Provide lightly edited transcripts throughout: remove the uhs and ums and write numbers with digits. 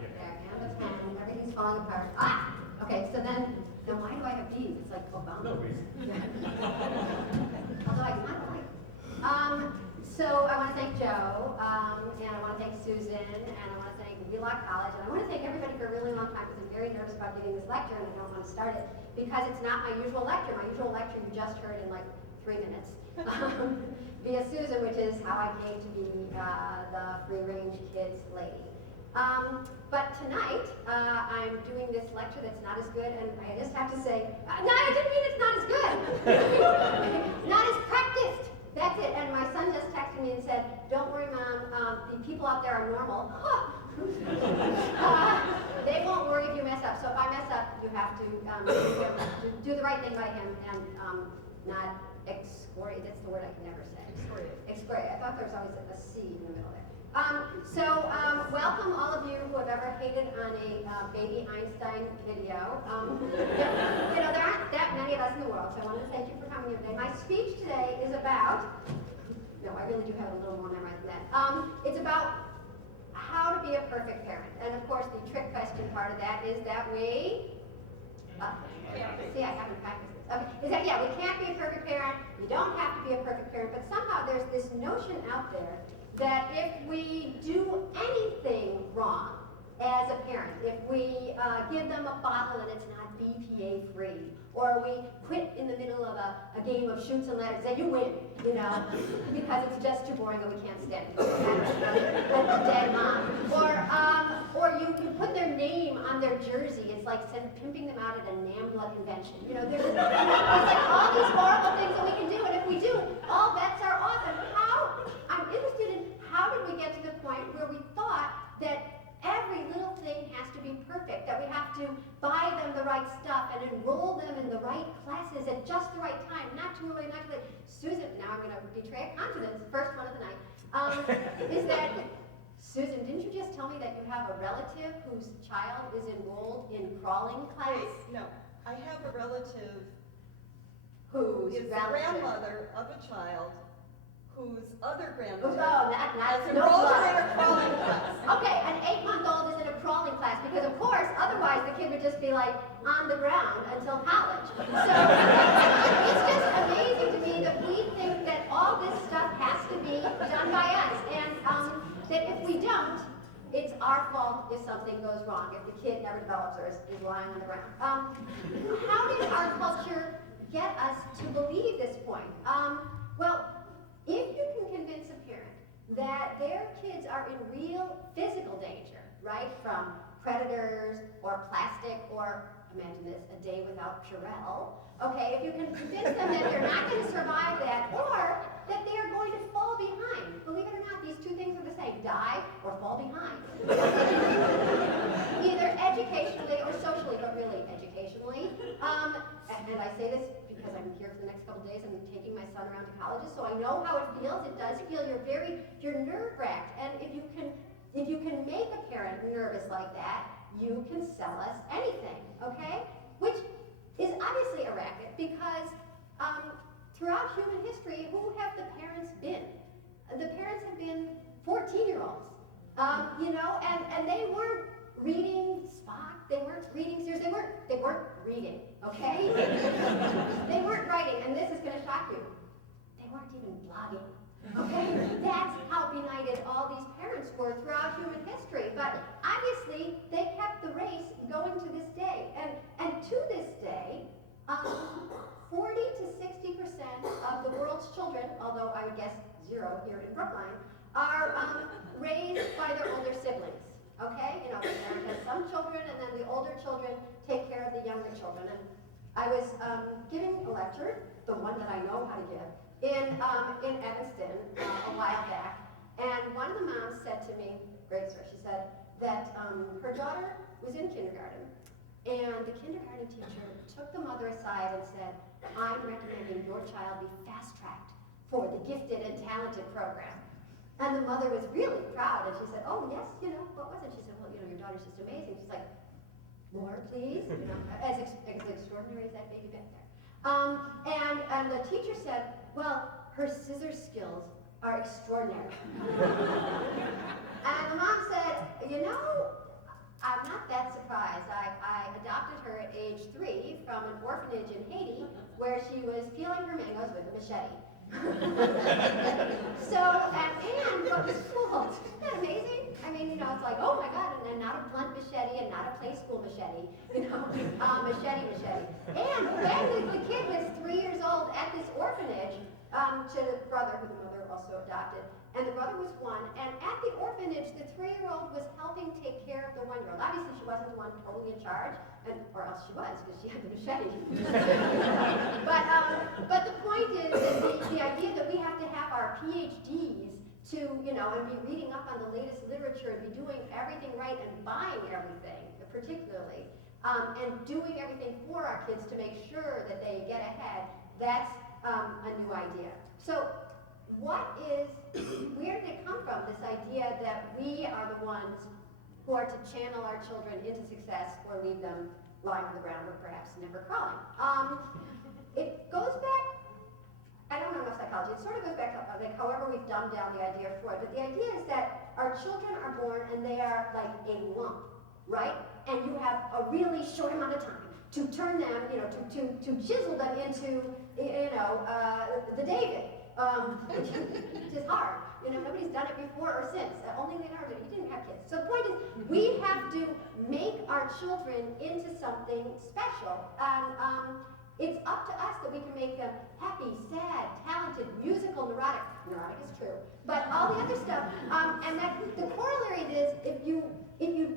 There, and the pen, everything's falling apart. Ah! Okay, so then why do I have these? It's like Obama. No reason. Although I kind of like. So I want to thank Joe, and I want to thank Susan, and I want to thank Wheelock College, and I want to thank everybody for a really long time because I'm very nervous about giving this lecture, and I don't want to start it because it's not my usual lecture. My usual lecture you just heard in like 3 minutes via Susan, which is how I came to be the free-range kids lady. But tonight, I'm doing this lecture that's not as good, and I just have to say, no, I didn't mean it's not as good. Not as practiced. That's it. And my son just texted me and said, don't worry, Mom, the people out there are normal. They won't worry if you mess up. So if I mess up, you have to do the right thing by him and not excoriate. That's the word I can never say. Excoriate. I thought there was always a C in the middle there. Welcome all of you who have ever hated on a baby Einstein video. There aren't that many of us in the world, so I want to thank you for coming here today. My speech today is about, no, I really do have a little more memorized than that. It's about how to be a perfect parent. And of course, the trick question part of that is that we, see, I haven't practiced this. Okay, is that, yeah, we can't be a perfect parent. You don't have to be a perfect parent, but somehow there's this notion out there that if we do anything wrong as a parent, if we give them a bottle and it's not BPA free, or we quit in the middle of a game of shoots and ladders, then you win, because it's just too boring and we can't stand it. That's a dead mom. Or you put their name on their jersey. It's like pimping them out at a NAMBLA convention. There's like all these horrible things that we can do, and if we do, all bets are off. And I'm interested in how did we get to the point where we thought that every little thing has to be perfect, that we have to buy them the right stuff and enroll them in the right classes at just the right time, not too early, not too late. Susan, now I'm going to betray a confidence, first one of the night, is that, Susan, didn't you just tell me that you have a relative whose child is enrolled in crawling class? No, I have a relative whose is the grandmother of a child whose other grandmother has enrolled her in a crawling class. Okay, an 8-month-old is in a crawling class because, of course, otherwise the kid would just be like on the ground until college. So it's just amazing to me that we think that all this stuff has to be done by us, and that if we don't, it's our fault if something goes wrong, if the kid never develops or is lying on the ground. How did our culture get us to believe this point? Well, if you can convince a parent that their kids are in real physical danger, right, from predators or plastic or, imagine this, a day without Purell, okay, if you can convince them that they're not going to survive that or that they are going to fall behind. Believe it or not, these two things are the same, die or fall behind. Either educationally or socially, but really educationally. And I say this because I'm here for the next couple days. I'm taking my son around to colleges, so I know how it feels. It does feel you're nerve-wracked, and if you can make a parent nervous like that, you can sell us anything, okay? Which is obviously a racket because throughout human history, who have the parents been? The parents have been 14-year-olds, and they weren't reading Spock. They weren't reading Sears. They weren't reading, okay? They weren't writing, and this is going to shock you. They weren't even blogging, okay? That's how benighted all these parents were throughout human history. But obviously, they kept the race going to this day. And to this day, 40 to 60% of the world's children, although I would guess 0 here in Brookline, are raised by their older siblings. Okay, the parent has some children, and then the older children take care of the younger children. And I was giving a lecture, the one that I know how to give, in Evanston a while back, and one of the moms said to me, great story, she said that her daughter was in kindergarten, and the kindergarten teacher took the mother aside and said, I'm recommending your child be fast-tracked for the gifted and talented program. And the mother was really proud, and she said, oh, yes, what was it? She said, well, your daughter's just amazing. She's like, more, please? As extraordinary as that baby back there. And the teacher said, well, her scissor skills are extraordinary. And the mom said, where she was peeling her mangoes with a machete. So, and what was cool, isn't that amazing? I mean, it's like, oh my God, and then not a blunt machete and not a play school machete, machete. And when the kid was 3 years old at this orphanage, to the brother, who the mother also adopted, and the brother was 1, and at the orphanage, the 3-year-old was helping take care of the 1-year-old. Obviously, she wasn't the one totally in charge, or else she was, because she had the machete. But the point is that the idea that we have to have our PhDs to, and be reading up on the latest literature and be doing everything right and buying everything, particularly, and doing everything for our kids to make sure that they get ahead, that's a new idea. So where did it come from, this idea that we are the ones who are to channel our children into success or leave them lying on the ground or perhaps never crawling? It goes back, I don't know enough psychology, it sort of goes back to however we've dumbed down the idea of Freud, but the idea is that our children are born and they are like a lump, right? And you have a really short amount of time to turn them, to chisel them into, the David, which is hard. Nobody's done it before or since. Only Leonardo, he didn't have kids. So the point is, we have to make our children into something special. And it's up to us that we can make them happy, sad, talented, musical, neurotic. Neurotic is true, but all the other stuff. And that the corollary is, if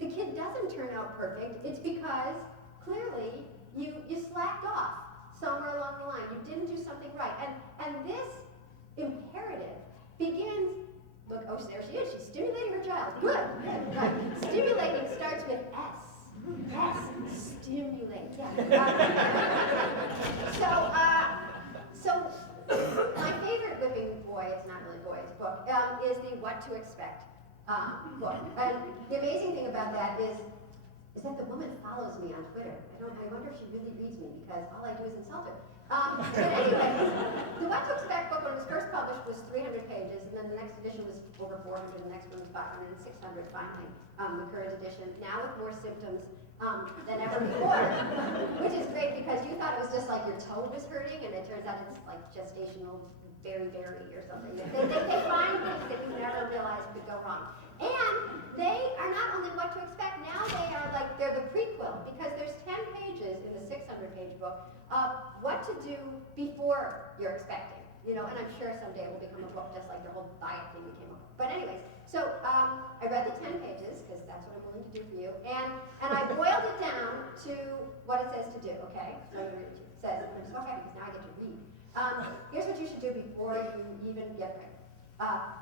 the kid doesn't turn out perfect, it's because clearly you slacked off somewhere along the line. You didn't do something right. And this imperative begins, look, oh, there she is. She's stimulating her child. Good. Right. Stimulating starts with S. Stimulate. Yeah. So my favorite whipping boy, it's not really boy, it's book, is the What to Expect book. And the amazing thing about that is that the woman follows me on Twitter. I wonder if she really reads me, because all I do is insult her. But anyways, the What to Expect book, when it was first published, was 300 pages, and then the next edition was over 400, the next one was 500, and 600 finally, the current edition, now with more symptoms than ever before, which is great, because you thought it was just like your toe was hurting, and it turns out it's like gestational berry or something. They find things that you never realized could go wrong. And they are not only What to Expect, now they're the prequel, because there's 10 pages in the 600-page book of what to do before you're expecting. And I'm sure someday it will become a book just like their whole diet thing became a book. But anyways, so I read the 10 pages, because that's what I'm willing to do for you, and I boiled it down to what it says to do, okay? So I'm going to read it to you. It says, and I'm so happy because now I get to read. Here's what you should do before you even get pregnant.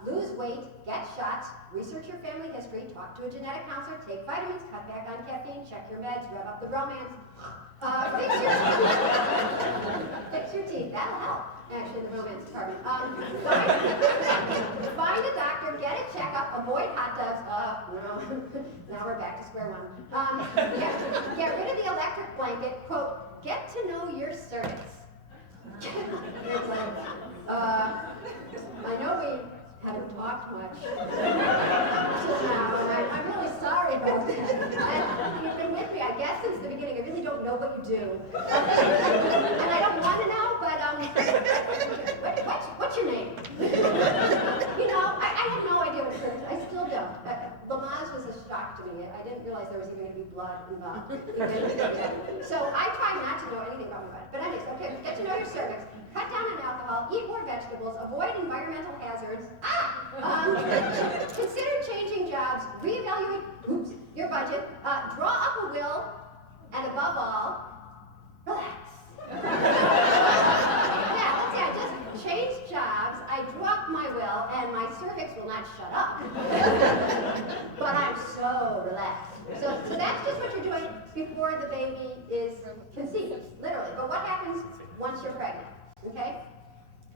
Lose weight, get shots, research your family history, talk to a genetic counselor, take vitamins, cut back on caffeine, check your meds, rev up the romance, fix your teeth, that'll help, actually, the romance department. Find a doctor, get a checkup, avoid hot dogs, now we're back to square one. Get rid of the electric blanket, quote, get to know your cervix. I know we haven't talked much till now, and I'm really sorry about that. And you've been with me, I guess, since the beginning. I really don't know what you do. And I don't want to know, but what's your name? I have no idea what it is. I still don't. Lamaze was a shock to me. I didn't realize there was even going to be blood involved. So I try not to know anything about my body. But anyways, okay, get to know your cervix. Cut down on alcohol, eat more vegetables, avoid environmental hazards. Consider changing jobs, reevaluate your budget, draw up a will, and above all, relax. I just changed jobs, I drew up my will, and my cervix will not shut up. But I'm so relaxed. So that's just what you're doing before the baby is conceived, literally. But what happens once you're pregnant? Okay?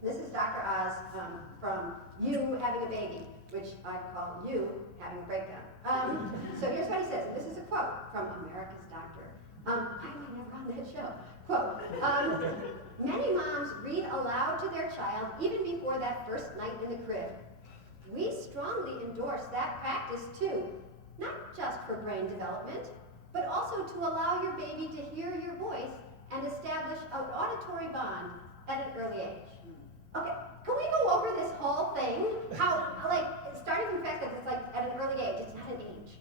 This is Dr. Oz from You Having a Baby, which I call You Having a Breakdown. So here's what he says, and this is a quote from America's Doctor. I might never on that show. Quote, many moms read aloud to their child even before that first night in the crib. We strongly endorse that practice too, not just for brain development, but also to allow your baby to hear your voice and establish an auditory bond at an early age. Okay, can we go over this whole thing? How, like, starting from the fact that it's like at an early age, it's not an age.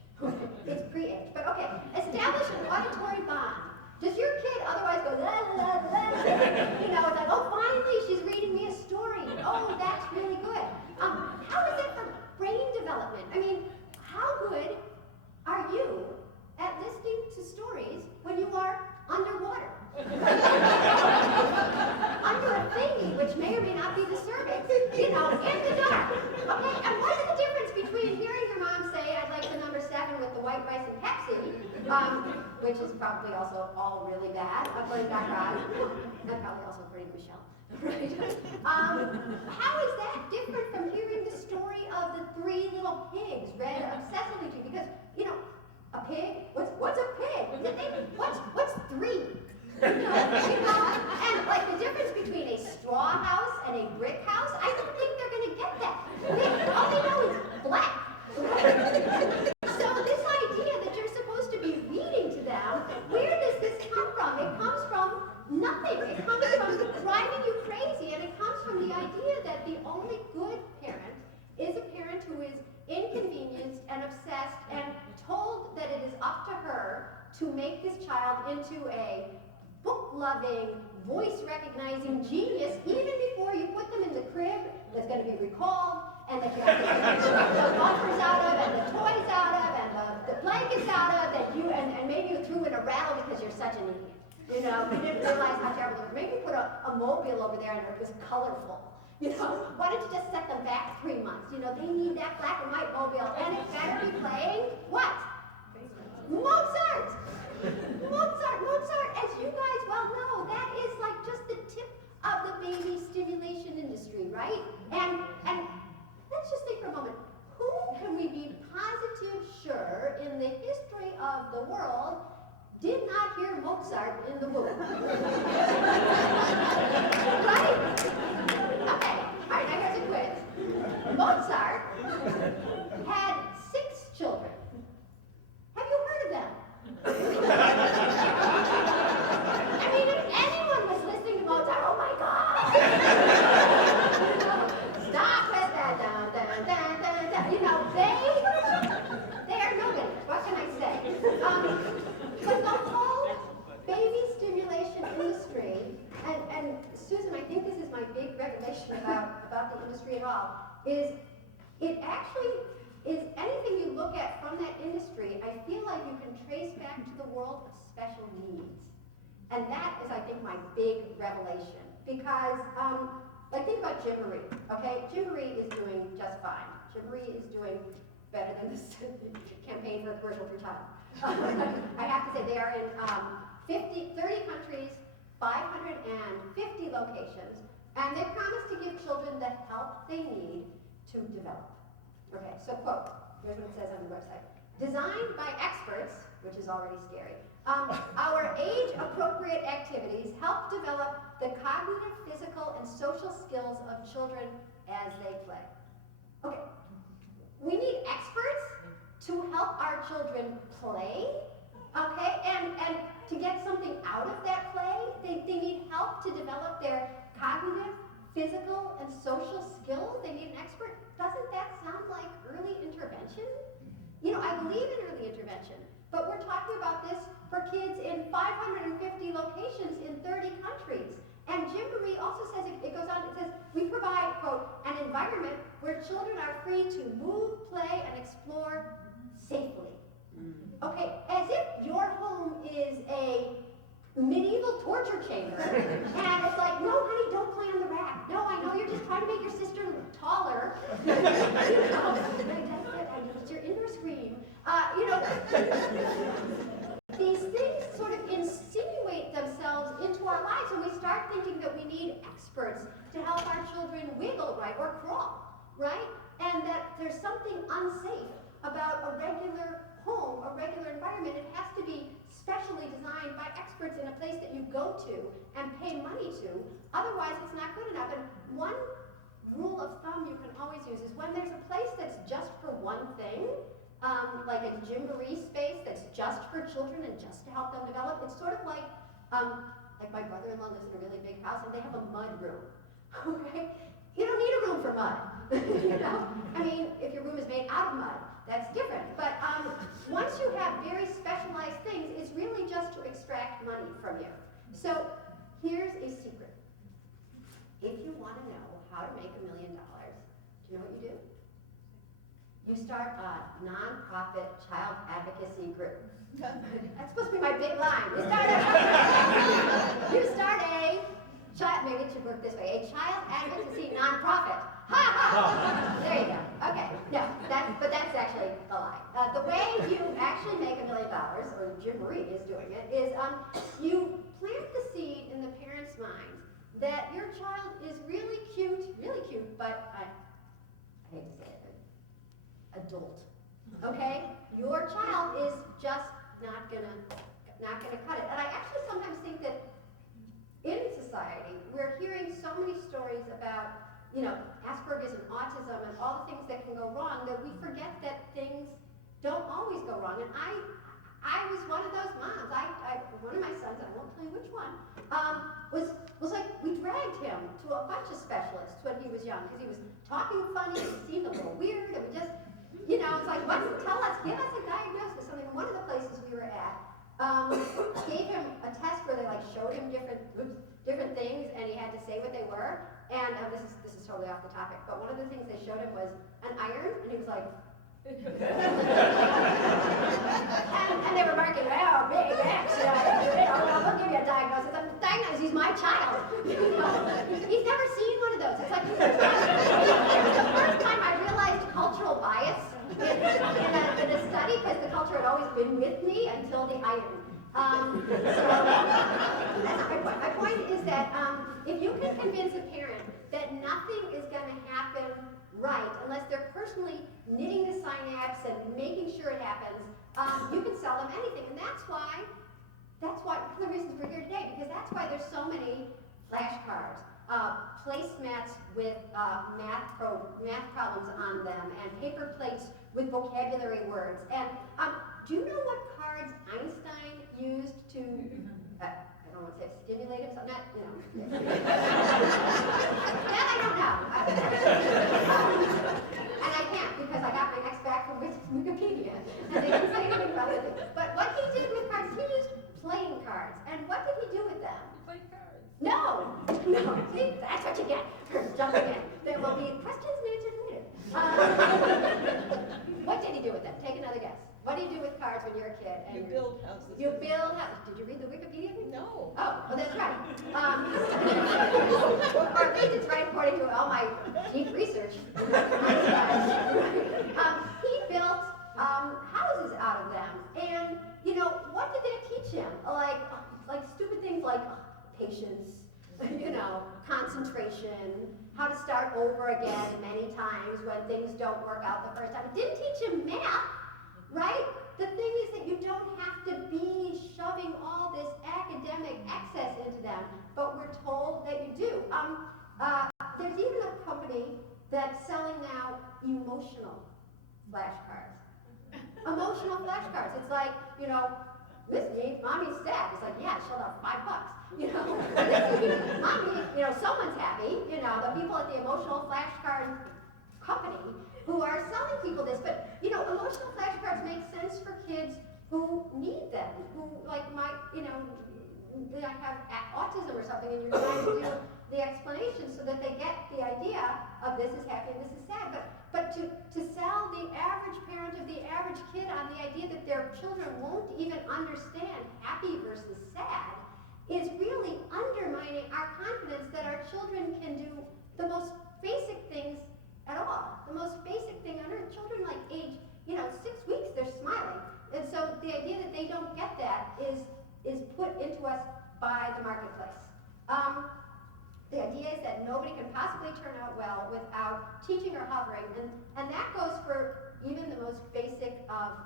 It's pre-age, but okay. Establish an auditory bond. Does your kid otherwise go, la, la, la, la? You know, it's like, oh, finally, she's reading me a story. Oh, that's really good. How is it for brain development? I mean, how good are you at listening to stories when you are underwater? Under a thingy, which may or may not be the cervix, you know, in the dark. Okay, and what is the difference between hearing your mom say, I'd like the number 7 with the white rice and Pepsi, which is probably also all really bad, according to Dr. Oz, and probably also according to Michelle. Right? How is that different from hearing the story of the 3 little pigs read obsessively to you? Because, you know, a pig? What's a pig? What's 3? You know, and like the difference between a straw house and a brick house, I don't think they're going to get that. All they know is black. So this idea that you're supposed to be reading to them, where does this come from? It comes from nothing. It comes from driving you crazy, and it comes from the idea that the only good parent is a parent who is inconvenienced and obsessed and told that it is up to her to make this child into a book-loving, voice-recognizing genius even before you put them in the crib that's going to be recalled, and that you have to take the bumpers out of, and the toys out of, and the blankets out of, that you, and maybe you threw in a rattle because you're such an idiot. You know, you didn't realize how terrible it was. Maybe you put a mobile over there and it was colorful. You know, why don't you just set them back 3 months? You know, they need that black and white mobile, and it better be playing what? Mozart! Mozart, as you guys well know, that is like just the tip of the baby stimulation industry, right? And let's just think for a moment, who can we be positive sure in the history of the world did not hear Mozart in the womb? Right? Okay, all right, now here's a quiz. Mozart had 6 children. Have you heard of them? I mean, if anyone was listening to Mozart, oh my God! You know, stop with that, dun, dun, dun, dun, dun. You know, they are nobody. What can I say? But the whole baby stimulation industry, and Susan, I think this is my big revelation about the industry at all, is it actually is anything you look at from that industry, I feel like you can trace back to the world of special needs. And that is, I think, my big revelation. Because, like, think about Gymboree, okay? Gymboree is doing just fine. Gymboree is doing better than the campaign for a commercial for child. I have to say, they are in 30 countries, 550 locations, and they promise to give children the help they need to develop. Okay, so quote, here's what it says on the website. Designed by experts, which is already scary, our age-appropriate activities help develop the cognitive, physical, and social skills of children as they play. Okay, we need experts to help our children play, okay, and to get something out of that play, they need help to develop their cognitive, physical, and social skills. They need an expert. Doesn't that sound like early intervention? You know, I believe in early intervention, but we're talking about this for kids in 550 locations in 30 countries. And Gymboree also says, it goes on, it says, we provide, quote, an environment where children are free to move, play, and explore safely. Okay, as if your home is a medieval torture chamber, and it's like, no, honey, don't play on the rack. No, I know you're just trying to make your sister taller. You know, it's your inner scream. You know, these things sort of insinuate themselves into our lives, and we start thinking that we need experts to help our children wiggle, right, or crawl, right? And that there's something unsafe about a regular home, a regular environment. It has to be specially designed by experts in a place that you go to and pay money to. Otherwise, it's not good enough. And one rule of thumb you can always use is when there's a place that's just for one thing, like a Gymboree space that's just for children and just to help them develop, it's sort of like Like my brother-in-law lives in a really big house and they have a mud room, okay? You don't need a room for mud, you know? I mean, if your room is made out of mud, that's different. But once you have very specialized things, it's really just to extract money from you. So here's a secret. If you want to know how to make $1 million, do you know what you do? You start a nonprofit child advocacy group. That's supposed to be my big line. You start a child, maybe it should work this way, a child advocacy nonprofit. Ha ha! There you go. Okay. No, but that's actually a lie. The way you actually make $1 million, or Jim Marie is doing it, is you plant the seed in the parents' minds that your child is really cute, but I hate to say it, adult. Okay? Your child is just not gonna cut it. And I actually sometimes think that in society, we're hearing so many stories about, you know, Asperger's and autism and all the things that can go wrong that we forget that things don't always go wrong. And I was one of those moms. One of my sons, I won't tell you which one, was like, we dragged him to a bunch of specialists when he was young because he was talking funny and he seemed a little weird, and we just, you know, it's like, give us a diagnosis. I mean, one of the places we were at gave him a test where they like showed him different things, and he had to say what they were. And this is totally off the topic, but one of the things they showed him was an iron, and he was like, and they were marking, oh, big X, we'll give you a diagnosis. I'm diagnosed, he's my child. He's never seen one of those. It's like, it was the first time I realized cultural bias in a study, because the culture had always been with me until the iron. So that's not my point. My point is that if you can convince a parent that nothing is going to happen right unless they're personally knitting the synapse and making sure it happens, you can sell them anything. And that's why, one of the reasons we're here today, because that's why there's so many flashcards, placemats with math problems on them, and paper plates with vocabulary words. And do you know what cards Einstein used to, I don't want to say stimulate himself, not, you know. That I don't know. And I can't, because I got my ex back from Wikipedia, and they didn't say anything about it. But what he did with cards, he used playing cards. And what did he do with them? Play cards. No. See, that's what you get for jumping in. There will be questions and answers later. What did he do with them? Take another guess. What do you do with cards when you're a kid? You build houses. You build houses. Did you read the Wikipedia thing? No. Oh, well, that's right. Or at least it's right according to all my deep research. He built houses out of them. And, you know, what did that teach him? Like stupid things like patience, you know, concentration, how to start over again many times when things don't work out the first time. It didn't teach him math, right? The thing is that you don't have to be shoving all this academic excess into them, but we're told that you do. There's even a company that's selling now emotional flashcards. Emotional flashcards. It's like, you know, this means mommy's sad. It's like, yeah, shelled out $5. You know, this means mommy, you know, someone's happy. You know, the people at the emotional flashcard company who are selling people this. But, you know, emotional flashcards make sense for kids who need them, who like might, you know, they have autism or something, and you're trying to do the explanation so that they get the idea of this is happy and this is sad. But to sell the average parent of the average kid on the idea that their children won't even understand happy versus sad is really undermining our confidence that our children can do the most basic things at all. The most basic thing on earth. Children like age, you know, 6 weeks, they're smiling. And so the idea that they don't get that is put into us by the marketplace. The idea is that nobody can possibly turn out well without teaching or hovering, and that goes for even the most basic of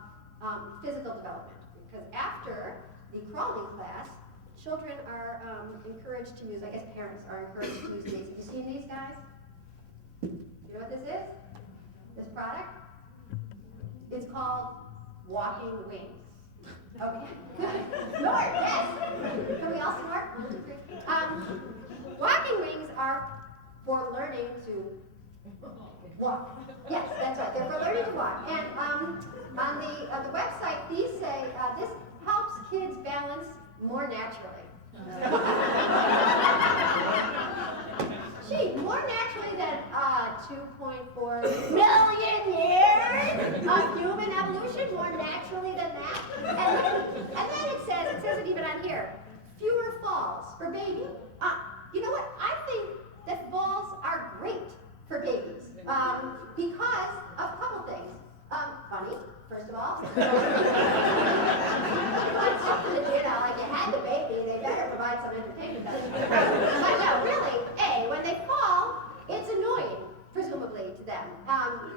physical development. Because after the crawling class, children are encouraged to use, I guess parents are encouraged to use these. Have you seen these guys? You know what this is? This product? It's called walking wings. Okay, good. Snort, yes! Can we all snort? 1, 2, 3. are for learning to walk. Yes, that's right. They're for learning to walk. And on the website, these say this helps kids balance more naturally. Gee, more naturally than 2.4 million years of human evolution, more naturally than that. And then it says it even on here, fewer falls for baby. You know what? I think that falls are great for babies because of a couple things. Funny, first of all. It's something to do, like you had the baby, they better provide some entertainment. But no, really, when they fall, it's annoying, presumably, to them,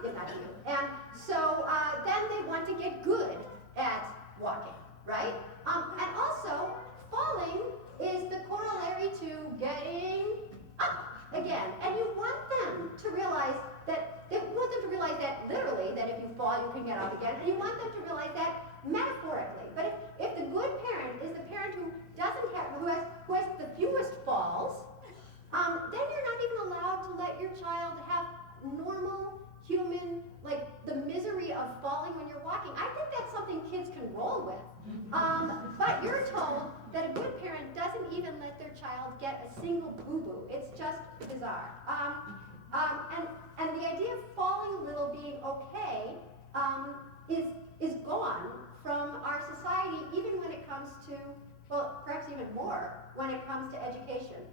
if not to you. And so then they want to get good at walking, right? And also, falling is the corollary to getting up again. And you want them to realize that, literally, that if you fall, you can get up again. And you want them to realize that metaphorically. But if the good parent is the parent who has the fewest falls, then you're not even allowed to let your child have normal human, like the misery of falling when you're walking. I think that's something kids can roll with. But you're told that a good parent doesn't even let their child get a single boo-boo. It's just bizarre. And the idea of falling a little being okay is gone from our society, even when it comes to, well, perhaps even more, when it comes to education.